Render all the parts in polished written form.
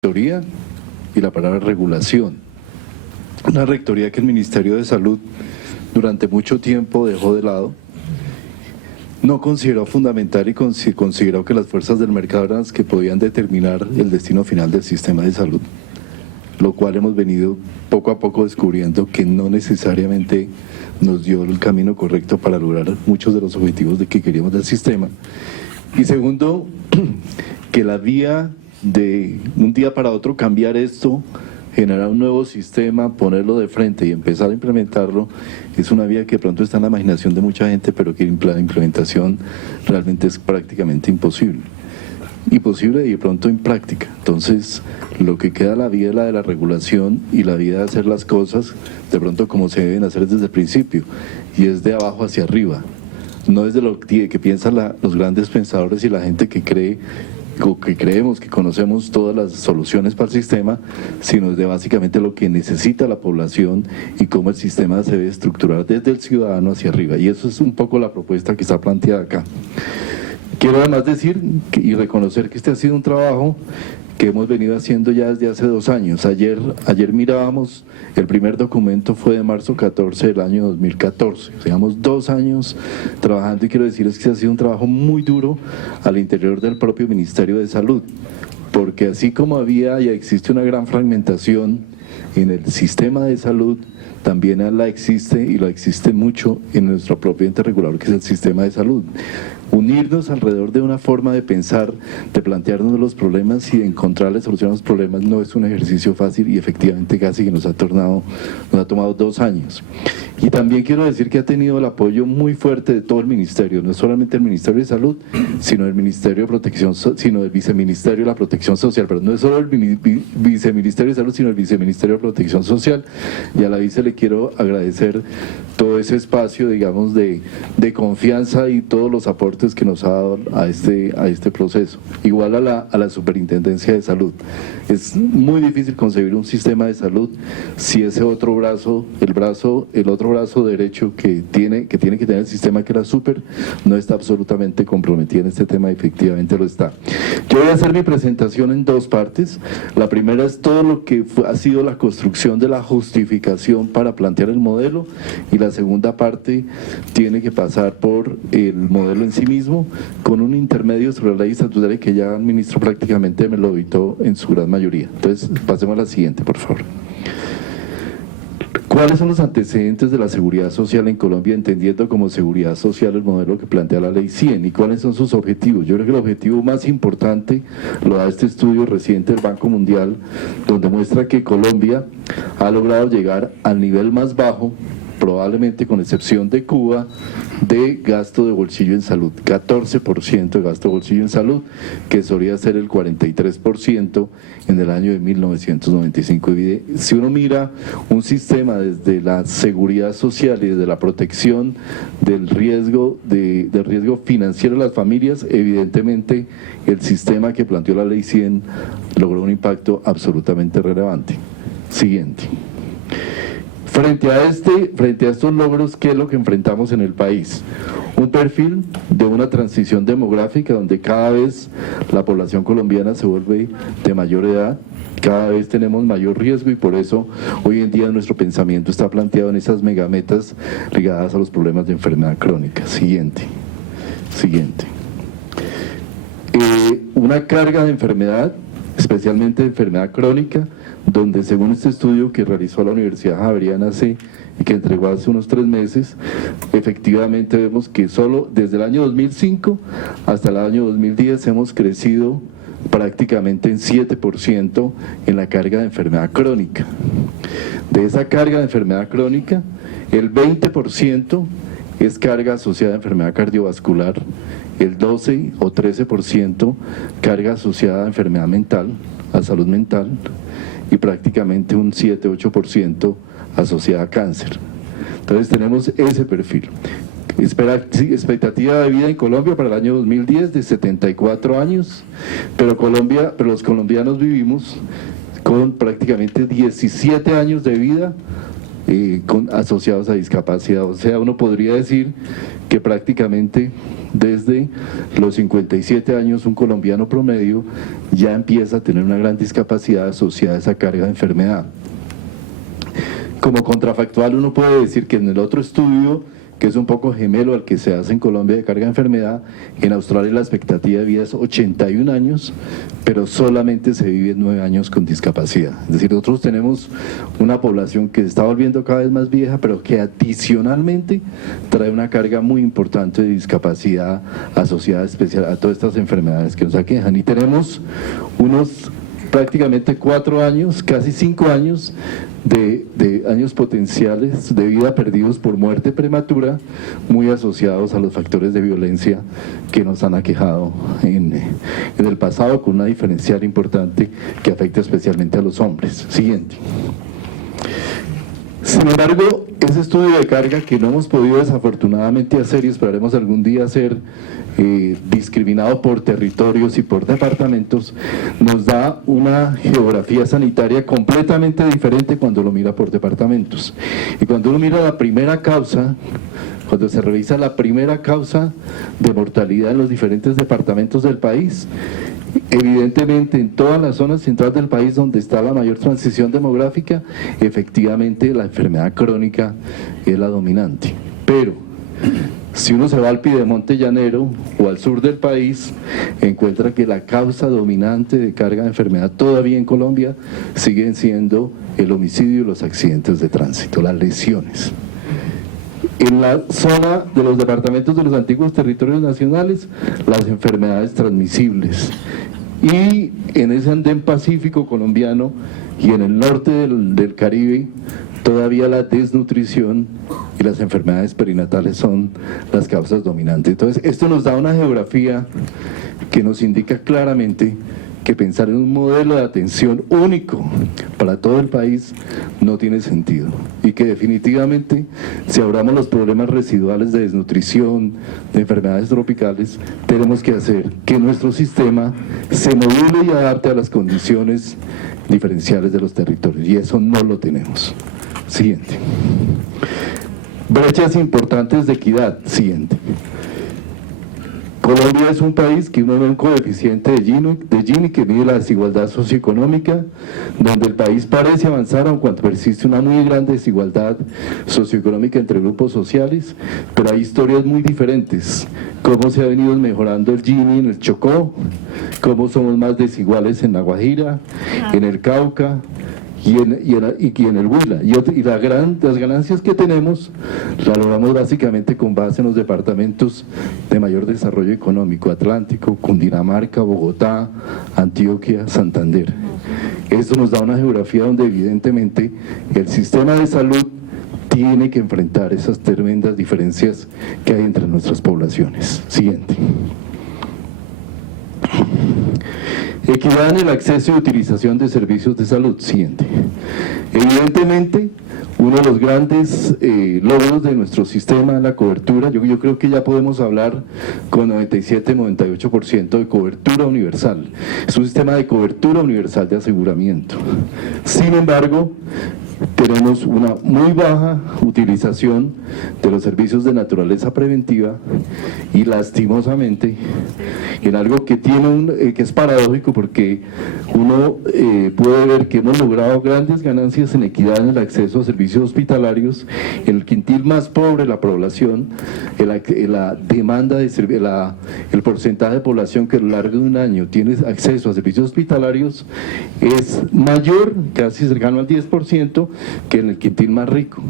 rectoría y la palabra regulación. Una rectoría que el Ministerio de Salud durante mucho tiempo dejó de lado, no consideró fundamental y consideró que las fuerzas del mercado eran las que podían determinar el destino final del sistema de salud, lo cual hemos venido poco a poco descubriendo que no necesariamente nos dio el camino correcto para lograr muchos de los objetivos de que queríamos del sistema. Y segundo, que la vía de un día para otro cambiar esto, generar un nuevo sistema, ponerlo de frente y empezar a implementarlo, es una vía que de pronto está en la imaginación de mucha gente, pero que la implementación realmente es prácticamente imposible. Imposible y de pronto impráctica. Entonces, lo que queda la vía es la de la regulación y la vía de hacer las cosas de pronto como se deben hacer desde el principio, y es de abajo hacia arriba. No es de lo que piensan los grandes pensadores y la gente que cree o que creemos que conocemos todas las soluciones para el sistema, sino es de básicamente lo que necesita la población y cómo el sistema se debe estructurar desde el ciudadano hacia arriba. Y eso es un poco la propuesta que está planteada acá. Quiero además decir y reconocer que este ha sido un trabajo que hemos venido haciendo ya desde hace 2 años. Ayer mirábamos, el primer documento fue de marzo 14 del año 2014. Llevamos 2 años trabajando y quiero decirles que ha sido un trabajo muy duro al interior del propio Ministerio de Salud, porque así como había y existe una gran fragmentación en el sistema de salud, también la existe y la existe mucho en nuestro propio ente regulador, que es el sistema de salud. Unirnos alrededor de una forma de pensar, de plantearnos los problemas y de encontrarle solución a los problemas no es un ejercicio fácil y efectivamente casi que nos ha tomado 2 años. Y también quiero decir que ha tenido el apoyo muy fuerte de todo el ministerio, no solamente el Ministerio de Salud, sino el Ministerio de Protección, sino el Viceministerio de la Protección Social, pero no es solo el Viceministerio de Salud, sino el Viceministerio de Protección Social, y a la vice le quiero agradecer todo ese espacio, digamos, de confianza y todos los aportes que nos ha dado a este proceso. Igual a la Superintendencia de Salud. Es muy difícil concebir un sistema de salud si ese otro brazo, el otro brazo derecho que tiene que tener el sistema, que era súper, no está absolutamente comprometido en este tema, efectivamente lo está. Yo voy a hacer mi presentación en 2 partes. La primera es todo lo que ha sido la construcción de la justificación para plantear el modelo, y la segunda parte tiene que pasar por el modelo en sí mismo, con un intermedio sobre la ley estatutaria que ya el ministro prácticamente me lo evitó en su gran mayoría. Entonces, pasemos a la siguiente, por favor. ¿Cuáles son los antecedentes de la seguridad social en Colombia, entendiendo como seguridad social el modelo que plantea la ley 100? ¿Y cuáles son sus objetivos? Yo creo que el objetivo más importante lo da este estudio reciente del Banco Mundial, donde muestra que Colombia ha logrado llegar al nivel más bajo, probablemente con excepción de Cuba, de gasto de bolsillo en salud, 14% de gasto de bolsillo en salud, que solía ser el 43% en el año de 1995. Y si uno mira un sistema desde la seguridad social y desde la protección del riesgo financiero de las familias, evidentemente el sistema que planteó la ley 100 logró un impacto absolutamente relevante. Siguiente. Frente a estos logros, ¿qué es lo que enfrentamos en el país? Un perfil de una transición demográfica donde cada vez la población colombiana se vuelve de mayor edad, cada vez tenemos mayor riesgo, y por eso hoy en día nuestro pensamiento está planteado en esas megametas ligadas a los problemas de enfermedad crónica. Siguiente. Una carga de enfermedad, especialmente de enfermedad crónica, donde según este estudio que realizó la Universidad Javeriana y que entregó hace unos 3 meses, efectivamente vemos que solo desde el año 2005 hasta el año 2010 hemos crecido prácticamente en 7% en la carga de enfermedad crónica. De esa carga de enfermedad crónica, el 20% es carga asociada a enfermedad cardiovascular, el 12 o 13% carga asociada a enfermedad mental, a salud mental, y prácticamente un 7-8% asociada a cáncer. Entonces tenemos ese perfil. Expectativa de vida en Colombia para el año 2010 de 74 años, pero los colombianos vivimos con prácticamente 17 años de vida asociados a discapacidad. O sea, uno podría decir que prácticamente desde los 57 años un colombiano promedio ya empieza a tener una gran discapacidad asociada a esa carga de enfermedad. Como contrafactual uno puede decir que en el otro estudio, que es un poco gemelo al que se hace en Colombia de carga de enfermedad, en Australia la expectativa de vida es 81 años, pero solamente se vive 9 años con discapacidad. Es decir, nosotros tenemos una población que se está volviendo cada vez más vieja, pero que adicionalmente trae una carga muy importante de discapacidad asociada especial a todas estas enfermedades que nos aquejan. Y tenemos unos prácticamente 4 años, casi 5 años de años potenciales de vida perdidos por muerte prematura, muy asociados a los factores de violencia que nos han aquejado en el pasado, con una diferencial importante que afecta especialmente a los hombres. Siguiente. Sin embargo, ese estudio de carga que no hemos podido desafortunadamente hacer y esperaremos algún día hacer, discriminado por territorios y por departamentos, nos da una geografía sanitaria completamente diferente cuando lo mira por departamentos. Y cuando uno mira la primera causa, cuando se revisa la primera causa de mortalidad en los diferentes departamentos del país, evidentemente en toda la zona central del país donde está la mayor transición demográfica, efectivamente la enfermedad crónica es la dominante. Pero si uno se va al Piedemonte Llanero o al sur del país, encuentra que la causa dominante de carga de enfermedad todavía en Colombia siguen siendo el homicidio y los accidentes de tránsito, las lesiones. En la zona de los departamentos de los antiguos territorios nacionales, las enfermedades transmisibles. Y en ese andén pacífico colombiano y en el norte del Caribe, todavía la desnutrición y las enfermedades perinatales son las causas dominantes. Entonces, esto nos da una geografía que nos indica claramente que pensar en un modelo de atención único para todo el país no tiene sentido, y que definitivamente, si hablamos los problemas residuales de desnutrición, de enfermedades tropicales, tenemos que hacer que nuestro sistema se module y adapte a las condiciones diferenciales de los territorios, y eso no lo tenemos. Siguiente. Brechas importantes de equidad. Siguiente. Colombia es un país que uno ve un coeficiente de Gini que mide la desigualdad socioeconómica, donde el país parece avanzar aun cuando persiste una muy grande desigualdad socioeconómica entre grupos sociales, pero hay historias muy diferentes. Cómo se ha venido mejorando el Gini en el Chocó, cómo somos más desiguales en La Guajira, en el Cauca, y en el Huila, y las ganancias que tenemos las logramos básicamente con base en los departamentos de mayor desarrollo económico: Atlántico, Cundinamarca, Bogotá, Antioquia, Santander. Esto nos da una geografía donde evidentemente el sistema de salud tiene que enfrentar esas tremendas diferencias que hay entre nuestras poblaciones. Siguiente. Equidad en el acceso y utilización de servicios de salud. Siguiente. Evidentemente, uno de los grandes logros de nuestro sistema es la cobertura. Yo creo que ya podemos hablar con 97-98% de cobertura universal. Es un sistema de cobertura universal de aseguramiento. Sin embargo, tenemos una muy baja utilización de los servicios de naturaleza preventiva, y lastimosamente en algo que que es paradójico, porque uno puede ver que hemos logrado grandes ganancias en equidad en el acceso a servicios hospitalarios. En el quintil más pobre de la población, la demanda de el porcentaje de población que a lo largo de un año tiene acceso a servicios hospitalarios es mayor, casi cercano al 10%, que en el quintil más rico.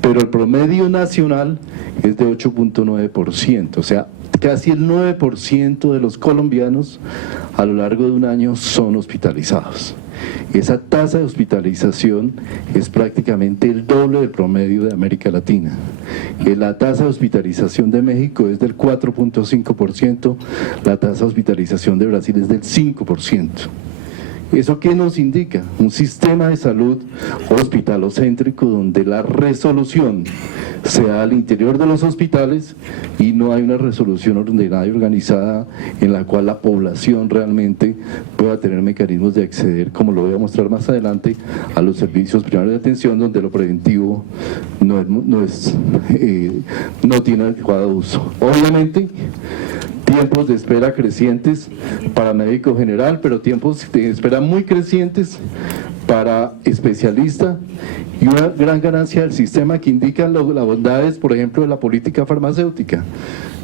Pero el promedio nacional es de 8.9%, o sea, casi el 9% de los colombianos a lo largo de un año son hospitalizados. Esa tasa de hospitalización es prácticamente el doble del promedio de América Latina. La tasa de hospitalización de México es del 4.5%, la tasa de hospitalización de Brasil es del 5%. ¿Eso qué nos indica? Un sistema de salud hospitalocéntrico donde la resolución se da al interior de los hospitales y no hay una resolución ordenada y organizada en la cual la población realmente pueda tener mecanismos de acceder, como lo voy a mostrar más adelante, a los servicios primarios de atención, donde lo preventivo no tiene adecuado uso. Obviamente, tiempos de espera crecientes para médico general, pero tiempos de espera muy crecientes para especialista, y una gran ganancia del sistema que indica las bondades, por ejemplo, de la política farmacéutica,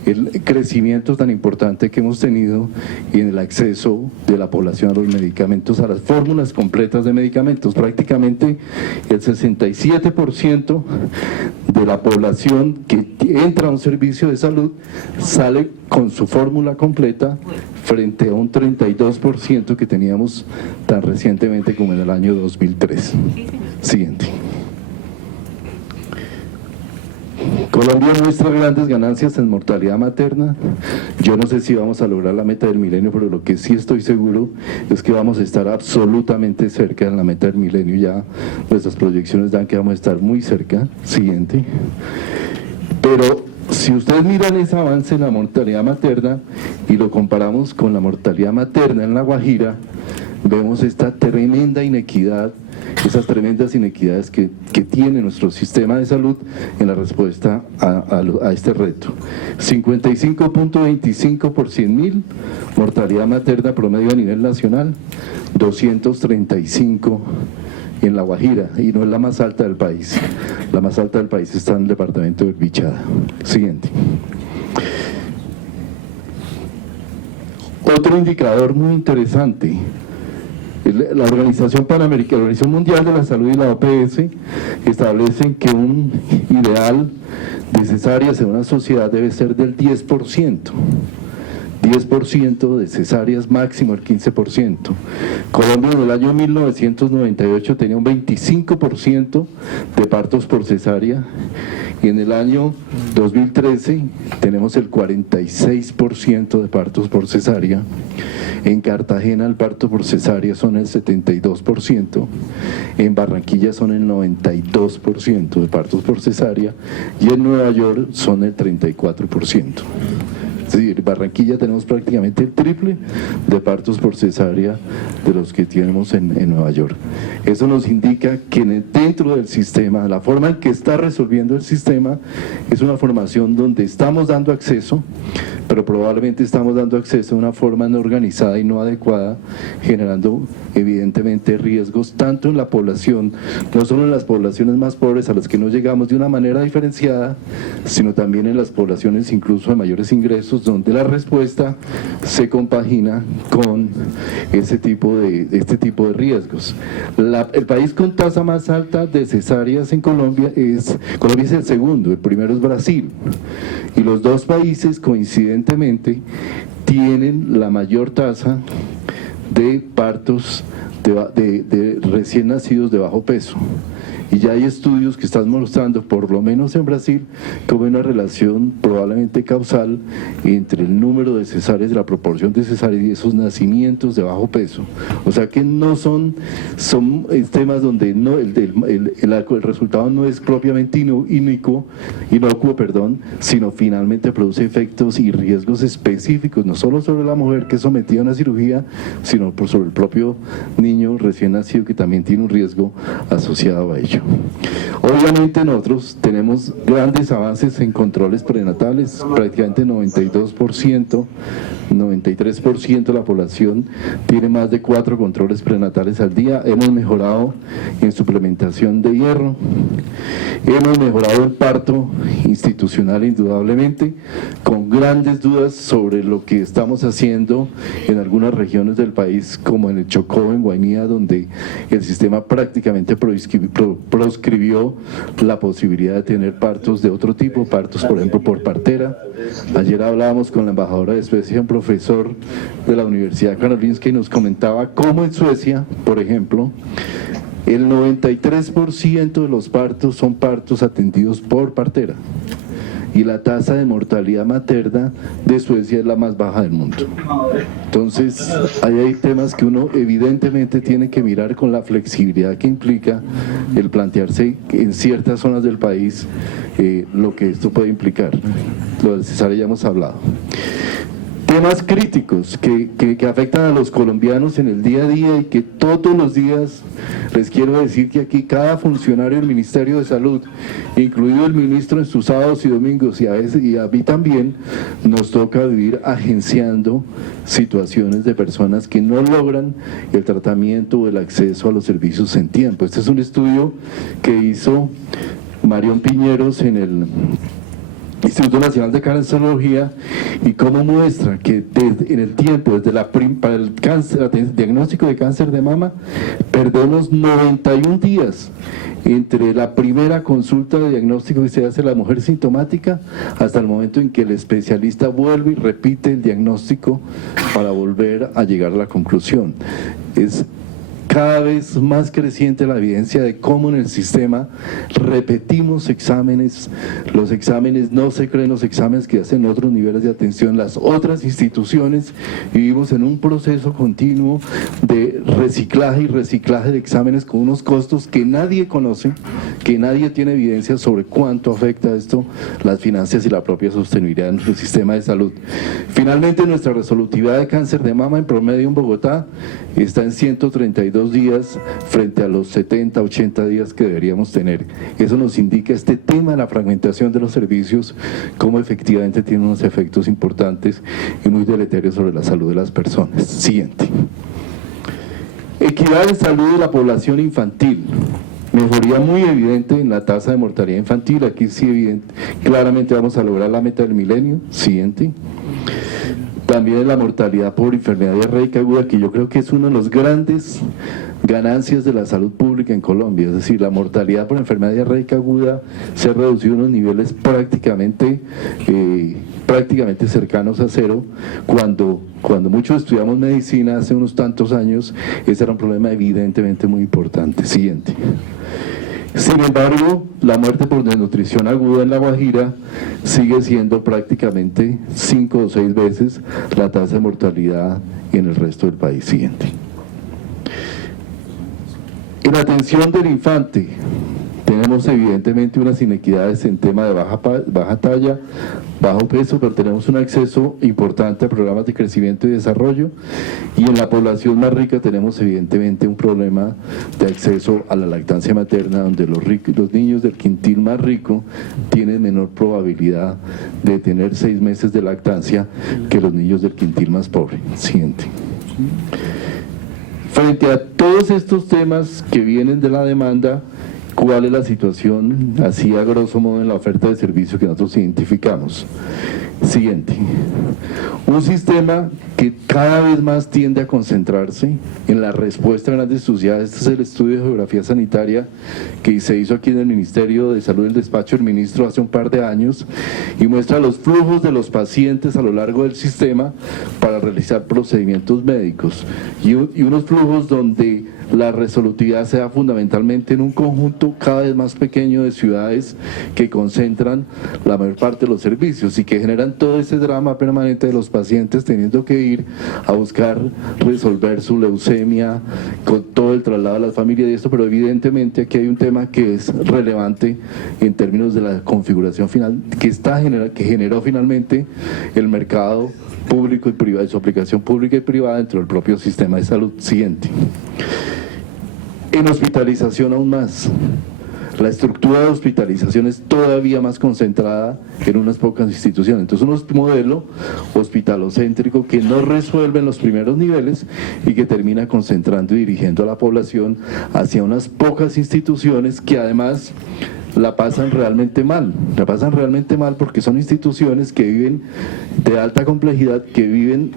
el crecimiento tan importante que hemos tenido en el acceso de la población a los medicamentos, a las fórmulas completas de medicamentos. Prácticamente el 67% de la población que entra a un servicio de salud sale con su fórmula completa, frente a un 32% que teníamos tan recientemente como en el año 2003. Siguiente. Colombia muestra grandes ganancias en mortalidad materna. Yo no sé si vamos a lograr la meta del milenio, pero lo que sí estoy seguro es que vamos a estar absolutamente cerca de la meta del milenio. Ya nuestras proyecciones dan que vamos a estar muy cerca. Siguiente. Pero si ustedes miran ese avance en la mortalidad materna y lo comparamos con la mortalidad materna en La Guajira, vemos esta tremenda inequidad, esas tremendas inequidades que tiene nuestro sistema de salud en la respuesta a este reto. 55.25 por 100.000, mortalidad materna promedio a nivel nacional, 235 en La Guajira, y no es la más alta del país. La más alta del país está en el departamento de Bichada. Siguiente. Otro indicador muy interesante: la Organización Panamericana, la Organización Mundial de la Salud y la OPS establecen que un ideal de cesáreas en una sociedad debe ser del 10%. 10% de cesáreas, máximo el 15%. Colombia en el año 1998 tenía un 25% de partos por cesárea, y en el año 2013 tenemos el 46% de partos por cesárea. En Cartagena el parto por cesárea son el 72%, en Barranquilla son el 92% de partos por cesárea, y en Nueva York son el 34%. Es decir, en Barranquilla tenemos prácticamente el triple de partos por cesárea de los que tenemos en Nueva York. Eso nos indica que dentro del sistema, la forma en que está resolviendo el sistema es una formación donde estamos dando acceso, pero probablemente estamos dando acceso de una forma no organizada y no adecuada, generando evidentemente riesgos tanto en la población, no solo en las poblaciones más pobres a las que no llegamos de una manera diferenciada, sino también en las poblaciones incluso de mayores ingresos, donde la respuesta se compagina con este tipo de riesgos. El país con tasa más alta de cesáreas en Colombia es el segundo, el primero es Brasil, y los dos países coincidentemente tienen la mayor tasa de partos de recién nacidos de bajo peso. Y ya hay estudios que están mostrando, por lo menos en Brasil, como una relación probablemente causal entre el número de cesáreas, la proporción de cesáreas y esos nacimientos de bajo peso. O sea que no son temas donde no, el resultado no es propiamente inocuo, sino finalmente produce efectos y riesgos específicos, no solo sobre la mujer que es sometida a una cirugía, sino sobre el propio niño recién nacido, que también tiene un riesgo asociado a ello. Obviamente nosotros tenemos grandes avances en controles prenatales, prácticamente 92%, 93% de la población tiene más de 4 controles prenatales al día. Hemos mejorado en suplementación de hierro, hemos mejorado el parto institucional indudablemente, con grandes dudas sobre lo que estamos haciendo en algunas regiones del país, como en el Chocó, en Guainía, donde el sistema prácticamente proscribió la posibilidad de tener partos de otro tipo, partos por ejemplo por partera. Ayer hablábamos con la embajadora de Suecia, un profesor de la Universidad Karolinska, y nos comentaba cómo en Suecia, por ejemplo, el 93% de los partos son partos atendidos por partera. y la tasa de mortalidad materna de Suecia es la más baja del mundo. Entonces, ahí hay temas que uno evidentemente tiene que mirar con la flexibilidad que implica el plantearse en ciertas zonas del país lo que esto puede implicar. Lo del cesárea ya hemos hablado. Temas críticos que afectan a los colombianos en el día a día y que todos los días, les quiero decir que aquí cada funcionario del Ministerio de Salud, incluido el ministro en sus sábados y domingos y a veces y a mí también, nos toca vivir agenciando situaciones de personas que no logran el tratamiento o el acceso a los servicios en tiempo. Este es un estudio que hizo Marión Piñeros en el Instituto Nacional de Cancerología y cómo muestra que en el tiempo, desde para el cáncer, el diagnóstico de cáncer de mama, perdemos 91 días entre la primera consulta de diagnóstico que se hace a la mujer sintomática hasta el momento en que el especialista vuelve y repite el diagnóstico para volver a llegar a la conclusión. Es cada vez más creciente la evidencia de cómo en el sistema repetimos exámenes, los exámenes no se creen los exámenes que hacen otros niveles de atención, las otras instituciones, y vivimos en un proceso continuo de reciclaje y reciclaje de exámenes con unos costos que nadie conoce, que nadie tiene evidencia sobre cuánto afecta esto las finanzas y la propia sostenibilidad de nuestro sistema de salud. Finalmente, nuestra resolutividad de cáncer de mama en promedio en Bogotá está en 132 días frente a los 70, 80 días que deberíamos tener. Eso nos indica este tema de la fragmentación de los servicios, cómo efectivamente tiene unos efectos importantes y muy deleterios sobre la salud de las personas. Siguiente. Equidad en salud de la población infantil. Mejoría muy evidente en la tasa de mortalidad infantil. Aquí sí, claramente vamos a lograr la meta del milenio. Siguiente. También en la mortalidad por enfermedad diarreica aguda, que yo creo que es una de las grandes ganancias de la salud pública en Colombia. Es decir, la mortalidad por enfermedad diarreica aguda se ha reducido a unos niveles prácticamente cercanos a cero, cuando muchos estudiamos medicina hace unos tantos años, ese era un problema evidentemente muy importante. Siguiente. Sin embargo, la muerte por desnutrición aguda en La Guajira sigue siendo prácticamente 5 o 6 veces la tasa de mortalidad en el resto del país. Siguiente. En la atención del infante, tenemos evidentemente unas inequidades en tema de baja talla, bajo peso, pero tenemos un acceso importante a programas de crecimiento y desarrollo, y en la población más rica tenemos evidentemente un problema de acceso a la lactancia materna, donde los niños del quintil más rico tienen menor probabilidad de tener 6 meses de lactancia que los niños del quintil más pobre. Siguiente. Frente a todos estos temas que vienen de la demanda, ¿cuál es la situación, así a grosso modo, en la oferta de servicio que nosotros identificamos? Siguiente. Un sistema que cada vez más tiende a concentrarse en la respuesta a grandes sociedades. Este es el estudio de geografía sanitaria que se hizo aquí en el Ministerio de Salud, del despacho del ministro, hace un par de años, y muestra los flujos de los pacientes a lo largo del sistema para realizar procedimientos médicos, y unos flujos donde la resolutividad se da fundamentalmente en un conjunto cada vez más pequeño de ciudades que concentran la mayor parte de los servicios y que generan todo ese drama permanente de los pacientes teniendo que ir a buscar resolver su leucemia con todo el traslado a las familias y esto, pero evidentemente aquí hay un tema que es relevante en términos de la configuración final que generó finalmente el mercado público y privado, su aplicación pública y privada dentro del propio sistema de salud. Siguiente. En hospitalización aún más. La estructura de hospitalización es todavía más concentrada en unas pocas instituciones. Entonces, un modelo hospitalocéntrico que no resuelve en los primeros niveles y que termina concentrando y dirigiendo a la población hacia unas pocas instituciones que además la pasan realmente mal porque son instituciones que viven de alta complejidad, que viven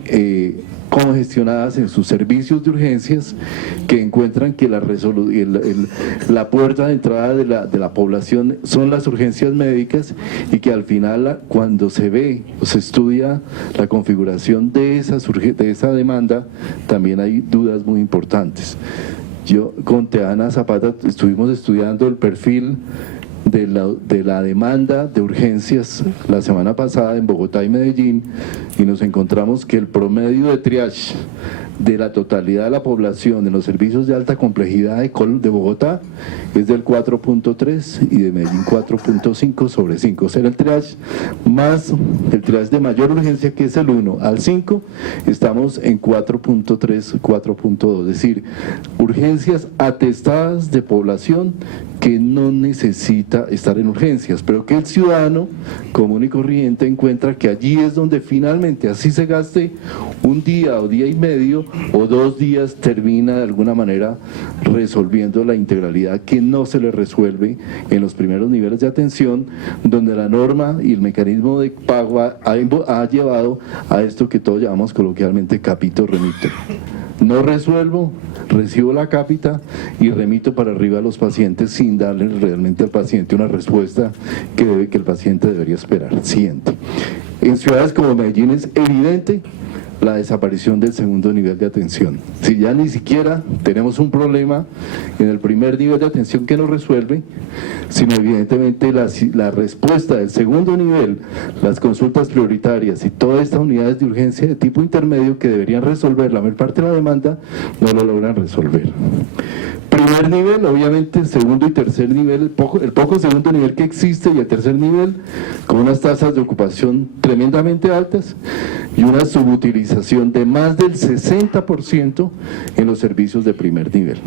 congestionadas en sus servicios de urgencias, que encuentran que la puerta de entrada de la población son las urgencias médicas y que al final cuando se ve o se estudia la configuración de esa demanda también hay dudas muy importantes. Yo con Teana Zapata estuvimos estudiando el perfil de la demanda de urgencias la semana pasada en Bogotá y Medellín, y nos encontramos que el promedio de triage de la totalidad de la población en los servicios de alta complejidad de Bogotá es del 4.3 y de Medellín 4.5 sobre 5. O sea, el triage más el triage de mayor urgencia, que es el 1 al 5, estamos en 4.3, 4.2, es decir, urgencias atestadas de población que no necesita estar en urgencias, pero que el ciudadano común y corriente encuentra que allí es donde finalmente, así se gaste un día o día y medio o 2 días, termina de alguna manera resolviendo la integralidad que no se le resuelve en los primeros niveles de atención, donde la norma y el mecanismo de pago ha llevado a esto que todos llamamos coloquialmente capito remito. No resuelvo, recibo la cápita y remito para arriba a los pacientes sin darle realmente al paciente una respuesta que el paciente debería esperar. Siguiente. En ciudades como Medellín es evidente la desaparición del segundo nivel de atención. Si ya ni siquiera tenemos un problema en el primer nivel de atención que no resuelve, sino evidentemente la respuesta del segundo nivel, las consultas prioritarias y todas estas unidades de urgencia de tipo intermedio que deberían resolver la mayor parte de la demanda, no lo logran resolver. Primer nivel, obviamente, segundo y tercer nivel, el poco segundo nivel que existe, y el tercer nivel con unas tasas de ocupación tremendamente altas y una subutilización de más del 60% en los servicios de primer nivel.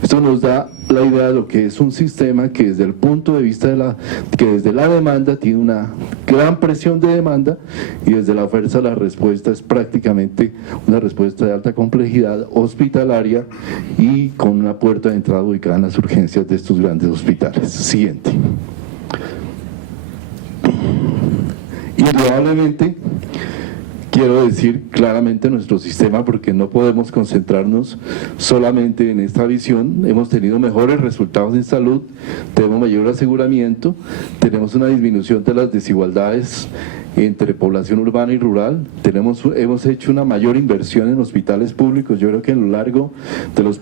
Esto nos da la idea de lo que es un sistema que desde el punto de vista que desde la demanda tiene una gran presión de demanda, y desde la oferta la respuesta es prácticamente una respuesta de alta complejidad hospitalaria y con una puerta de entrada ubicada en las urgencias de estos grandes hospitales. Siguiente. Indudablemente, quiero decir claramente nuestro sistema, porque no podemos concentrarnos solamente en esta visión. Hemos tenido mejores resultados en salud, tenemos mayor aseguramiento, tenemos una disminución de las desigualdades entre población urbana y rural, hemos hecho una mayor inversión en hospitales públicos. Yo creo que a lo largo de los